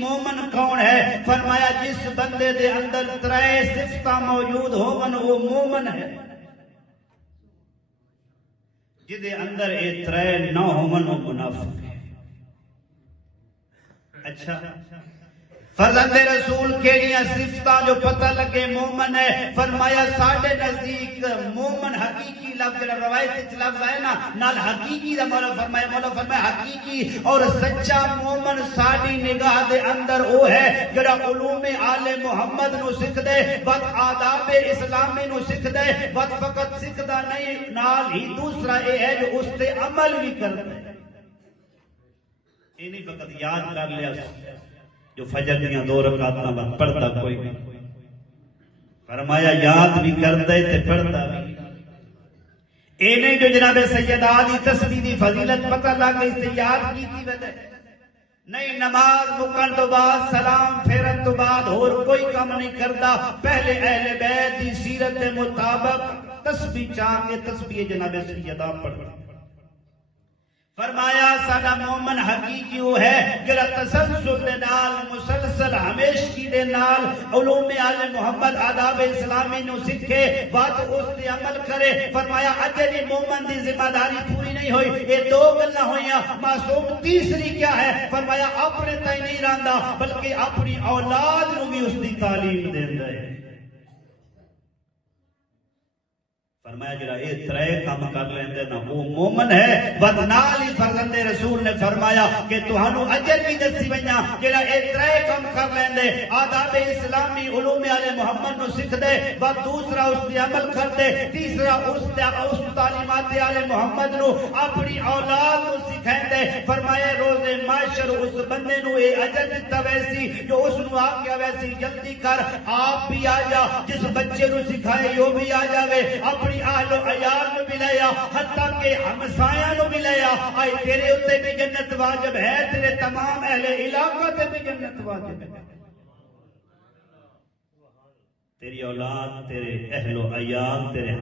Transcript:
مومن کون ہے؟ فرمایا جس بندے دے اندر ترے صفتاں موجود ہون وہ مومن ہے، جدے اندر اے ترے نہ ہون وہ منافق ہے۔ اچھا فرزند رسول کیڑیاں صفتاں جو پتہ لگے مومن ہے؟ فرمایا ساڈے نزدیک مومن حقیقی لفظ روایت لفظ ہے نا نال حقیقی دا مولا فرمایا حقیقی اور سچا مومن ساڈی نگاہ دے اندر او ہے جڑا علوم آل محمد نو سکھ دے، بد آداب اسلامی نو سکھ دے، بد فقط سکھدا نہیں نال ہی دوسرا اے ہے جو اس تے عمل بھی کردا ہے۔ اے نہیں فقط یاد کر لیا جو فجر دیاں 2 رکعتاں بعد پڑھتا کوئی نہیں، فرمایا یاد بھی کردا ہے تے پڑھتا بھی۔ اے نہیں جو جناب سیدہ دی تسبیح دی فضیلت پتہ لگ گئی تے یاد کیتی وے نہیں، نماز مکن تو بعد سلام پھیرن تو بعد اور کوئی کام نہیں کردا، پہلے اہل بیت دی سیرت کے مطابق تسبیح چاہ کے تسبیح جناب سیدہ پڑھتا۔ فرمایا ساڈا مومن حقیقی وہ ہے جڑا تسلسل دے نال مسلسل ہمیشگی دے نال علوم آل محمد آداب اسلامی نو سکھے بات اس تے عمل کرے۔ فرمایا اجے بھی مومن دی ذمہ داری پوری نہیں ہوئی، یہ 2 گلاں ہوئیاں، معصوم تیسری کیا ہے؟ فرمایا اپنے تائیں نہیں رہندا بلکہ اپنی اولاد نو بھی اس دی تعلیم دیندا ہے۔ فرمایا جڑا اے ترے کام کر لیندے نا وہ مومن ہے۔ بدنال ہی فرزند رسول نے فرمایا کہ تہانوں اجر بھی دسی ویاں جڑا اے ترے کام کر لیندے، آداب اسلامی علوم آل محمد نو سکھ دے، بعد دوسرا اس تے عمل کر دے، تیسرا اس تعلیمات آل محمد نو اپنی اولاد نو سکھائندے۔ فرمایا روز معاشر اس بندے نو اے اجر دتا ویسی جو اس نو آکھیا ویسی جلدی کر آپ بھی آ جا، جس بچے نو سکھائے یو بھی آ جاوے، اپنی اہل و عیال نو بھی لیا، حتیٰ کہ ہمسایاں نو بھی لیا۔ آئی تیرے اتے بھی جنت واجب ہے، تیرے تمام اہل علاقہ تے بھی جنت واجب ہے۔ تیری اولاد، تیرے اہل و عیال، تیرے